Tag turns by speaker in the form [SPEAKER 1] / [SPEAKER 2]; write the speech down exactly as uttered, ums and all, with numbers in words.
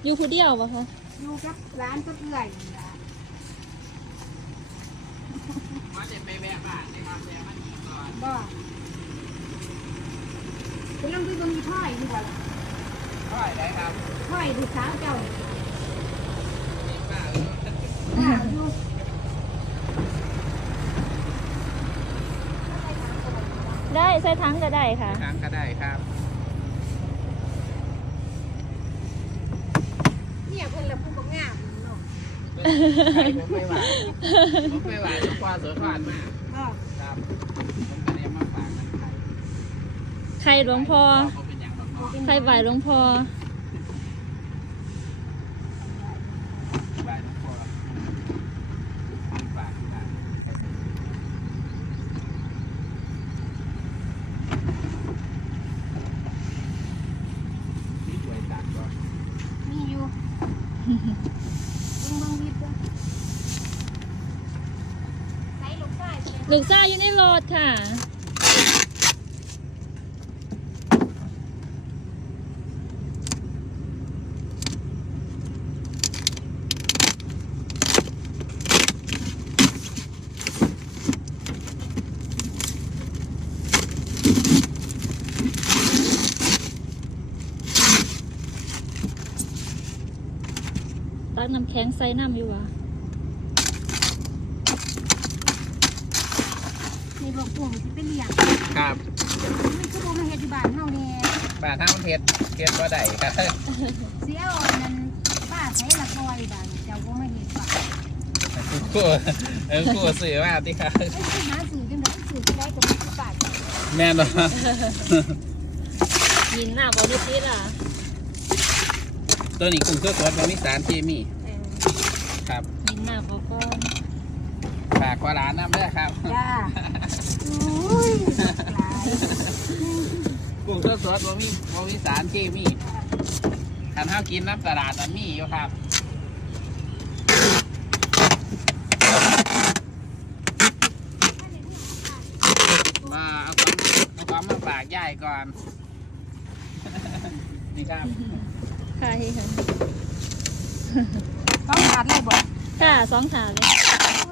[SPEAKER 1] อยู่ผู้เดียวปะคะ
[SPEAKER 2] อยู่กับร้านก็เอื่อยล่ะ
[SPEAKER 3] ว่าจะไปแวะบ้านไปทำแวะมันอีกก่อน
[SPEAKER 2] บ่ไปลองดูตรงนี้ถ้อยดีกว่าล่ะ
[SPEAKER 3] เท่าไหร่ได้ครับ
[SPEAKER 2] ถ้อยดูสาวเจ้า
[SPEAKER 3] นี่ป้าเออ
[SPEAKER 2] สาวอยู่
[SPEAKER 1] ได้ใส่ทั้งก็ได้ค่ะ
[SPEAKER 3] ครั้งก็ได้ครับ
[SPEAKER 2] เนี่ยเพิ่นละผู้บ่งามเนาะ
[SPEAKER 3] ใครผมไม่ไหวผมไม่ไหวต้องคว้าเสือขวานมาก
[SPEAKER 2] บ่
[SPEAKER 3] ครับผมก็เลยมาฝากกันไทย
[SPEAKER 1] ใครหลวงพ่อ
[SPEAKER 3] เขาเป็นอย่างหลวงพ่อ
[SPEAKER 1] ใครไหวหลวงพ่อ
[SPEAKER 3] ไหวหลวงพ่อฝากครับนี่ช่วยตัดก่อน
[SPEAKER 2] มีอยู่เบิ่งเบิ่งวิทย์เด้อใส่ลูกชายไปเลย
[SPEAKER 1] ลูกซ่าอยู่ในรถค่ะ ตักน้ำแข็งใส่น้ำอยู่วะ
[SPEAKER 2] ในบอกกลุ่มที่เป็นเลี้ยง
[SPEAKER 3] ครับ
[SPEAKER 2] มันก็บ่มาเฮ็ดที่บ้านเฮาแน่
[SPEAKER 3] บ้านท่ามันเฮ็ดเฮ็ดบ่ได้ครับ
[SPEAKER 2] เสียอ่อนนั้นป้าใช้ละคอยบ้านเจ้าบ่มาเฮ็ดบ้าน
[SPEAKER 3] กูเออกูสื่อมาที่ครับ
[SPEAKER 2] ไอ้ที่หาสื่อจังได๋สื่อที่ได้ก็บ่คือป้าเจ้า
[SPEAKER 3] แม่นบ่
[SPEAKER 1] ยินหน้าบอดี้ฟิตอ่ะ
[SPEAKER 3] ตัวนี้กุ้งตัวสดบ่มีสารเคมี
[SPEAKER 1] เออ
[SPEAKER 3] ครับ
[SPEAKER 1] ยินหน้าบอก้อน
[SPEAKER 3] ฝากว่าร้านน้ำเด้อครับ
[SPEAKER 2] จ้าอุ้ยหลาย
[SPEAKER 3] กุ้งตัวสดบ่มีบ่มีสารเคมีคันเฮากินน้ำตลาดมันมีอยู่ครับมาเอาความเอาความมาฝากยายก่อน นี่ครับ
[SPEAKER 1] ใช่ค่ะ
[SPEAKER 2] ต้องขาดเลยบ่
[SPEAKER 1] ค่ะสองถาดเลย
[SPEAKER 2] โอ้